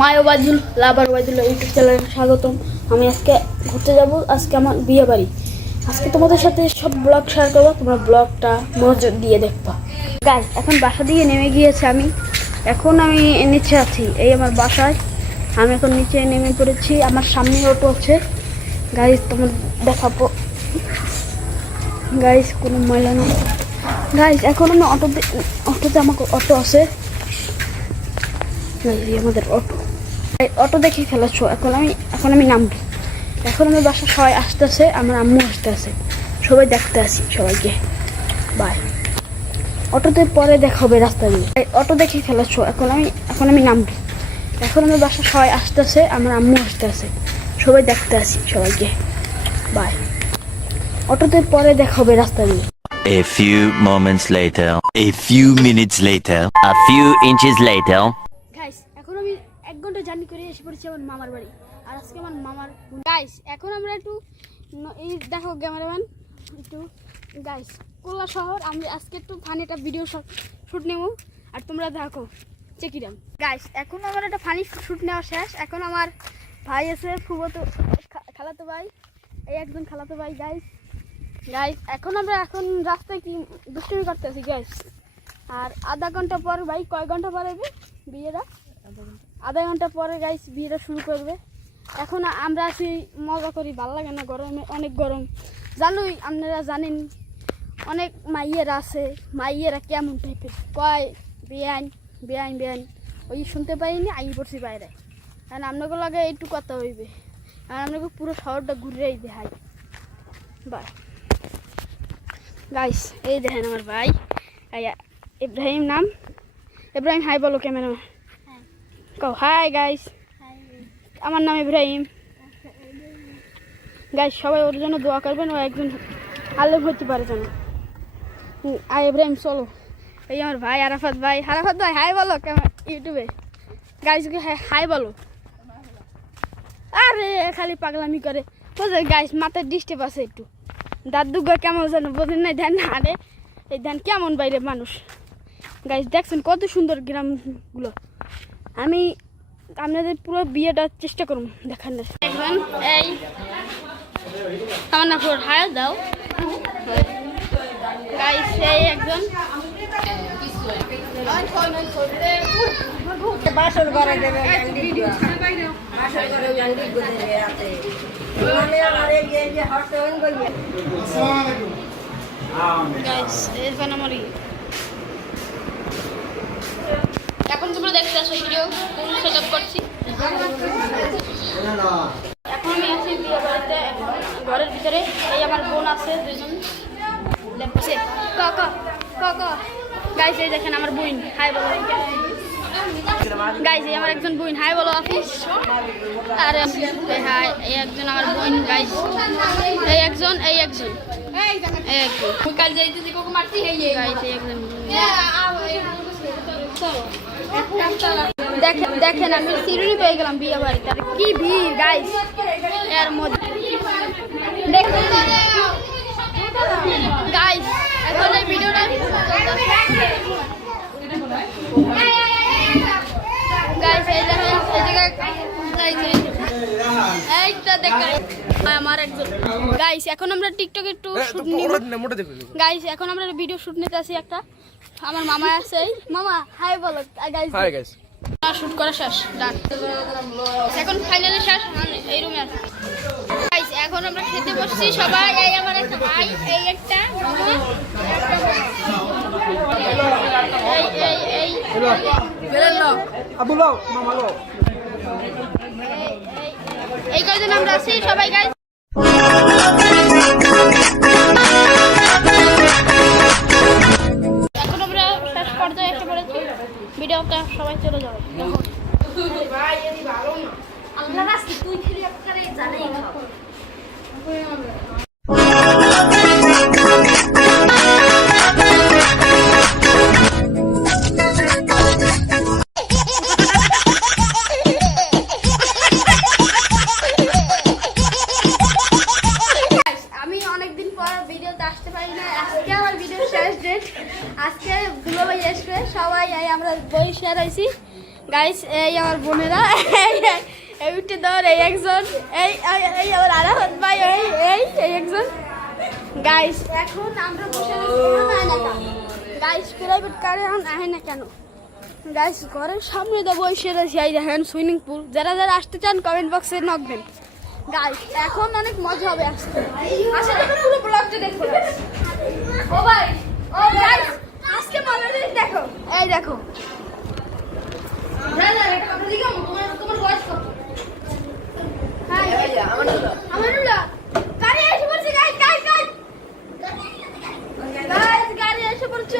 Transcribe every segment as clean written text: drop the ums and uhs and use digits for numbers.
মাই ওবায়দুল লাভার Obaidul YouTube চ্যানেলে স্বাগতম। আমি আজকে ঘুরতে যাব, আজকে আমার বিয়ে বাড়ি। আজকে তোমাদের সাথে সব ব্লগ শেয়ার করবো, তোমরা ব্লগটা মনোযোগ দিয়ে দেখবা। গাইস এখন বাসা দিয়ে নেমে গিয়েছে, এখন আমি নিচে আছি, এই আমার বাসায়। আমি এখন নিচে নেমে পড়েছি, আমার সামনে অটো আছে। গাইস তোমার দেখাবো। গাইস কোনো ময়লা নেই। গাইস এখন আমি অটোতে আমার অটো আছে। আমাদের অটো দেখে ফেলেছ। এখন আমি নামবো। এখন আমার বাসা সবাই আসতেছে, আমার আম্মু আসতেছে, সবাই দেখতে আসি সবাইকে। বাই। অটোতে পরে দেখা হবে রাস্তা দিয়ে। অটো দেখে ফেলেছ। এখন আমি নামবো। এখন আমার বাসা সবাই আসতেছে, আমার আম্মু আসতেছে, সবাই দেখতে আসি সবাইকে। বাই। অটোতে পরে দেখা হবে রাস্তা দিয়ে। A few moments later, a few minutes later, a few inches later. Guys এখন আমি 1 ঘন্টা জার্নি করে এসে পড়েছি আমার মামার বাড়ি। আর আজকে আমার মামার গাইস এখন আমরা একটু এই দেখো ক্যামেরাম্যান একটু গাইস কোলা শহর। আমি আজকে একটু ফানি একটা ভিডিও শুট নেব, আর তোমরা দেখো চেকিরাম। গাইস এখন আমার একটা ফানি শুট নেওয়া শেষ। এখন আমার ভাই আছে, ফুফাতো খালাতো ভাই, এই একজন খালাতো ভাই। গাইস এখন রাস্তায় কি দুষ্টুমি করতে আছি গাইস। আর আধা ঘন্টা পর ভাই, কয় ঘন্টা পরে বিয়েটা? আধা ঘন্টা পরে গাইস বিয়েটা শুরু করবে। এখন আমরা আছি, মজা করি, ভালো লাগে না, গরমে অনেক গরম। জানোই, আপনারা জানেন অনেক মাইয়েরা আছে, মাইয়েরা কেমন টাইপের কয় বেআইন বেআইন বেআইন, ওই শুনতে পাইনি, আই পড়ছি বাইরে। কারণ আপনাকে লাগে একটু কথা হইবে, আর আপনাকে পুরো শহরটা ঘুরেই দেখাই। Bye guys. এই দেখেন আমার ভাই ইব্রাহিম নাম। ইব্রাহিম হাই বলো ক্যামেরা। কও হাই গাইস, আমার নাম ইব্রাহিম। গাইস সবাই ওর জন্য দোয়া করবেন, ও একজন আলেম হতে পারে যেন। ইব্রাহিম চলো। এই আমার ভাই আরাফাত ভাই হাই বলো ইউটিউবে। গাইস হাই বলো। আরে খালি পাগলামি করে তো গাইস, মাথায় ডিস্টার্ব আছে একটু। দাদু কেমন যেন বোঝেন নাই, ধ্যান আরে এই ধ্যান কেমন বাইরে মানুষ। গাইস দেখছেন কত সুন্দর গ্রামগুলো। আমি আপনাদের পুরো বিয়েটা চেষ্টা করুন দেখার। দেখবেন এই আমার না পুরো হায়ার দাও গাইস। এই একজন বাসর ঘরে দেবে বাসর ঘরে জানবি গুজে রাতে মানে আমারে যে হটে হন গইয়ে গাইস এরপর আমারই এখন তোমরা দেখতে আসো ভিডিও কোন সেটআপ করছি। এখন আমি আছি বিয়ে বাড়িতে, এখন ঘরের ভিতরে। এই আমার বোন আছে দুজন দেখছে। গাইস এই দেখেন আমার বোন, হাই বলো গাইস। এই আমার একজন বোন, হাই বলো অফিস। আর হাই এই একজন আমার বোন গাইস। এই একজন কাল যাইতেছি কোকো মারছি। এই গাইস এই একজন দেখেন আমি সিঁড়ি পেয়ে গেলাম বিয়ে বাড়িতে। আর কি ভিড় গাইস এর মধ্যে দেখেন গাইস। এখন এই ভিডিওটা গাইস এই দেখেন এই জায়গায় এইটা দেখেন আমার একজন গাইস। এখন আমরা টিকটকে একটু শুট নিব গাইস। এখন আমরা ভিডিও শুট নিতে আসি একটা। আমার মামা আছে, মামা হাই বলো গাইস। Hi guys. শুট করা শেষ, ডান। এখন ফাইনালি শেষ, এই রুমে আছি গাইস। এখন আমরা খেতে বসছি সবাই। এই আমার একটা ভাই, এই একটা মামা, এই আবুলো মামালো, এই কয়জন আমরা আছি সবাই গাইস। এখন আমরা শেষ পর্যায়ে এসে পড়েছি, ভিডিওটা সবাই চলে যাবে। আল্লাহ রাস্তি তুই খেলি আপনারে জানাই খাও। আমি অনেকদিন পর ভিডিওতে আসতে পারি না, আজকে আমার ভিডিও শেষ ডেট আজকে দুলাভাই আসবে সবাই এই আমরা বই শেয়ার হয়েছি গাইস এই আমার বোনেরা এই উঠে ধর এই একজন এই এই আমার আরাফাত ভাই এই একজন গাইস এখন আমরা বসে রয়েছি গাইস প্রাইভেট কারে এখন আহে না কেন গাইস ঘরের সামনে তো বসে রয়েছি এই দেখেন সুইমিং পুল যারা যারা আসতে চান কমেন্ট বক্সে নকবেন গাইস এখন অনেক মজা হবে আসতে আসলে তো পুরো ব্লগটা দেখো ও ভাই ও গাইস আজকে মজার জিনিস দেখো এই দেখো যা যা একটা কথা দিগো তোমার ভয়েস কত হাই আমানুল্লাহ গাড়ি এসে পড়ছে গাইস গাড়ি এসে পড়ছে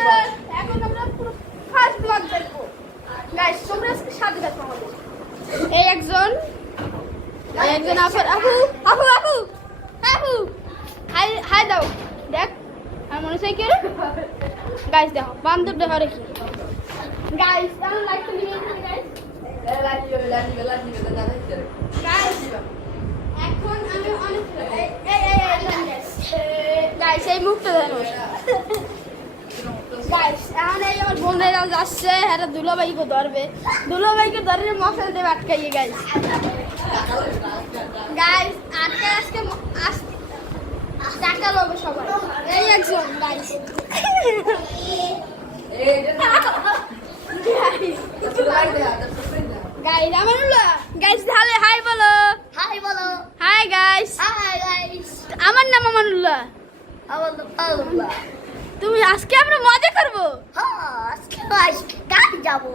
এখন আমরা পুরো ফার্স্ট ব্লগ দেখবো গাইস তোমরা আজকে সাথে দেখো আমাদের এই একজন আপু হাই হাই দাও দেখ আর মনে হয় কি গাইস দেখো বান্দর দেখো রেখি গাইস আমি লাইক নিয়ে গাইস গাইস এখন আমি অনেক গাইস এই মুখটা দেখো গাইস এখন এই আমার বোনেরা যাচ্ছে হ্যাঁ দুলাভাইকে ধরবে ধরে মশাল দেবে আটকাইয়ে গাইস গাইস আজকে টাকা লবে সবাই এই একজন গাইস গাইস আমানুল্লাহ গাইস তাহলে হাই বলো হাই গাইস আমার নাম আমানুল্লাহ তুমি আজকে আমরা মজা করবো গাড়ি যাবো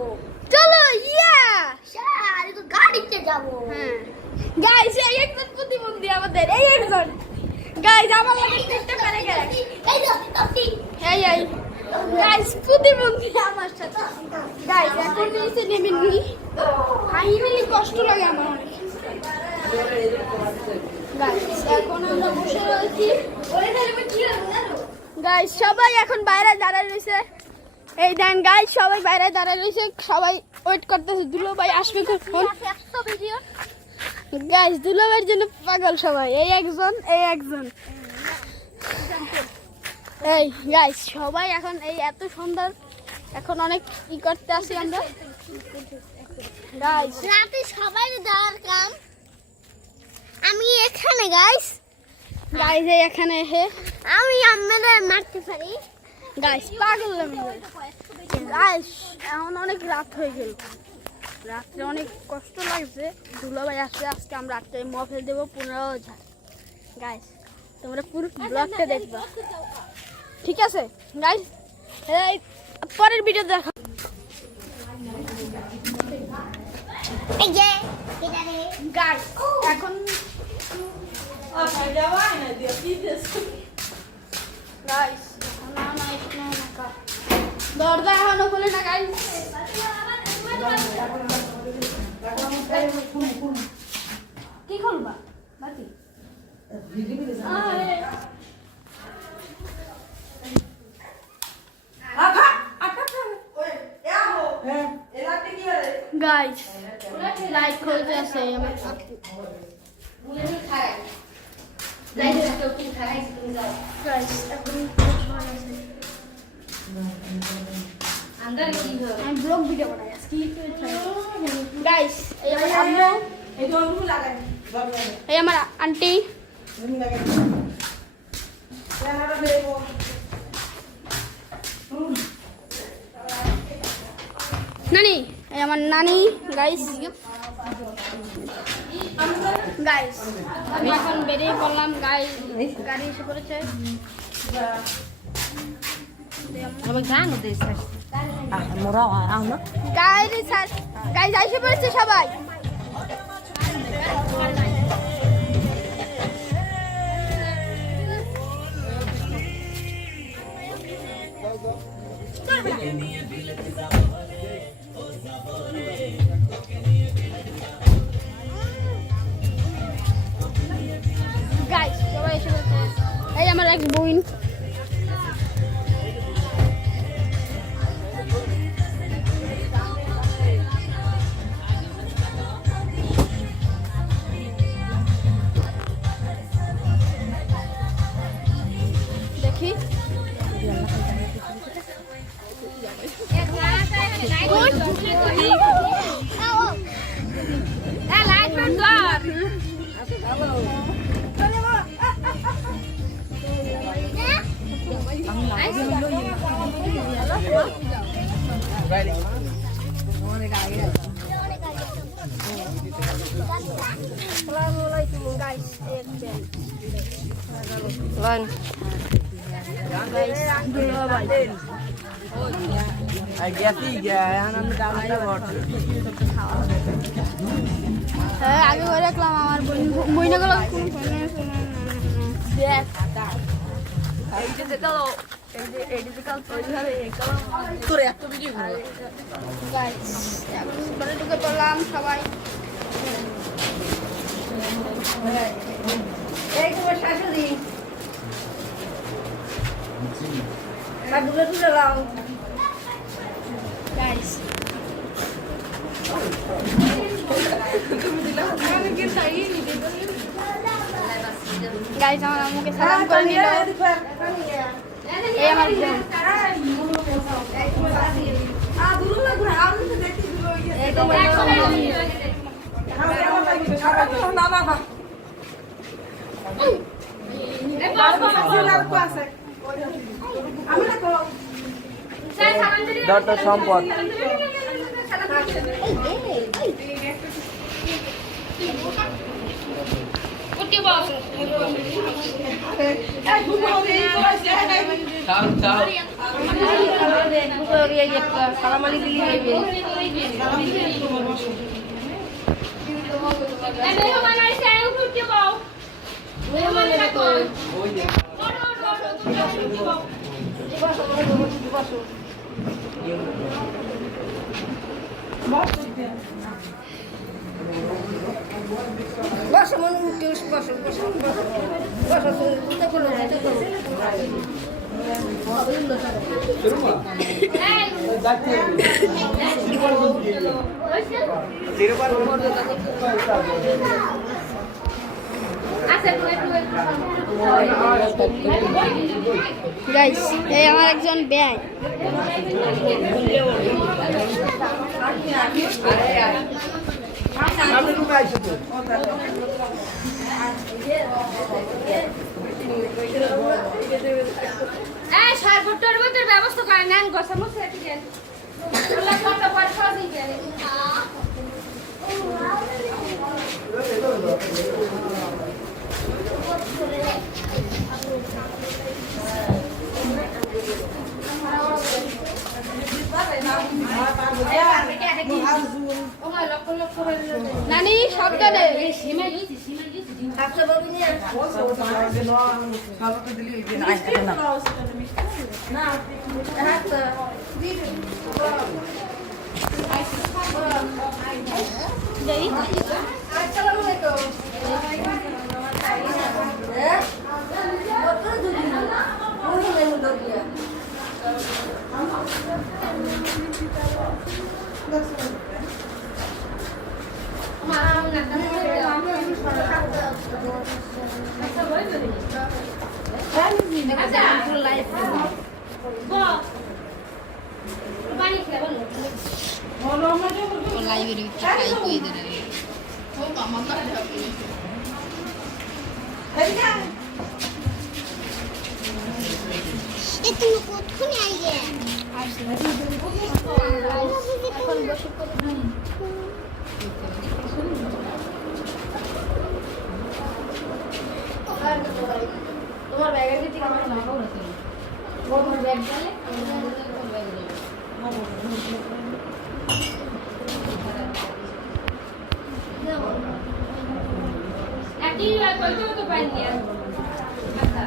চলো ইয়া গাড়িতে যাবো হ্যাঁ গাইস এই একজন প্রতিবন্ধী আমাদের এই একজন গাইস আমার লাগে টিকটক করে গেল এই গাইস প্রতিবন্ধী আমার সাথে গাইস এখন নিচে নেমে নি ফাইনালি কষ্ট লাগে আমার অনেক গাইস এখন আমরা বসে রয়েছি গাইস সবাই এখন বাইরে দাঁড়ায় রয়েছে এই দেন গাইস সবাই বাইরে দাঁড়ায় রয়েছে সবাই ওয়েট করতেছে দুলাভাই আসবে কখন গাইস দুলাভাইয়ের জন্য পাগল সবাই এই একজন এই গাইস সবাই এখন এই এত সুন্দর এখন অনেক করতে আসি আমরা গাইস রাতে সবাই যাওয়ার কাম আমি এখানে গাইস এই এখানে আমি আপনাদের মারতে পারি গাইস পাগল আমি গাইস এখন অনেক রাত হয়ে গেল রাত্রে অনেক কষ্ট লাগছে দুলাভাই আসছে আজকে আমরা রাত্রে মফেল দেবো 15,000 গাইস তোমরা পুরো ব্লগটা দেখবা ঠিক আছে গাইস পরের ভিডিও দেখো এই যে গাইস এখন গাইস দরজা এখনো খুলে না গাইস কি খুলবা বাকি গাইস লাইট খুলতে আছে আমার গাইস এখন আমি ব্লগ ভিডিও বানাই আজকে গাইস এই আমার আম্মু এই আমার আন্টি নানি এই আমার নানি গাইস গাইস আমি এখন বেরিয়ে পড়লাম গাইস গাড়ি এসে পড়েছে গাইস এসে পড়েছে সবাই গাইস সবাই এসে পড়েছে এই আমার এক বোন দেখি Assalamualaikum guys. Lan. হ্যাঁ আগে করে রাখলাম আমার বইনাগুলো দেখ ঘরে ঢুকে পড়লাম সবাই। এই তোমার শাশুড়ি তুলে লাও গাইস গাইস আমার আম্মুকে সালাম করে নিল। এই আমার বোন। এই তোমার সম্পদ সালাম আলী দিলি বসো মনে উঠে বসো বসো বসো বসো চিন্তা করো গাইস এই আমার একজন ব্যয়। ব্যবস্থা করে নেন নানি সাবধানে তোমার ব্যাগের ভিতরে আমার নাও আছে তোমার ব্যাগ গেলে একই কইতো তো পাই নিয়া আচ্ছা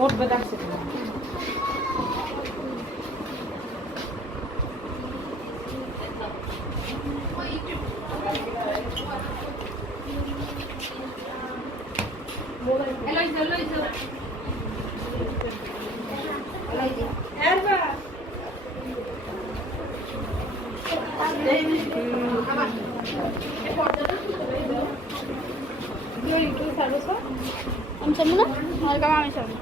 ওর বেদাচ্ছে Eloy চালু তো আমি চাবো না আমার কাম আমি চাবো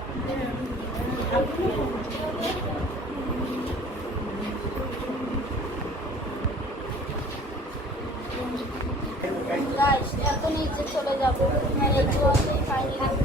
গাইস এত নিচে চলে যাবো আর এই ফাইনালি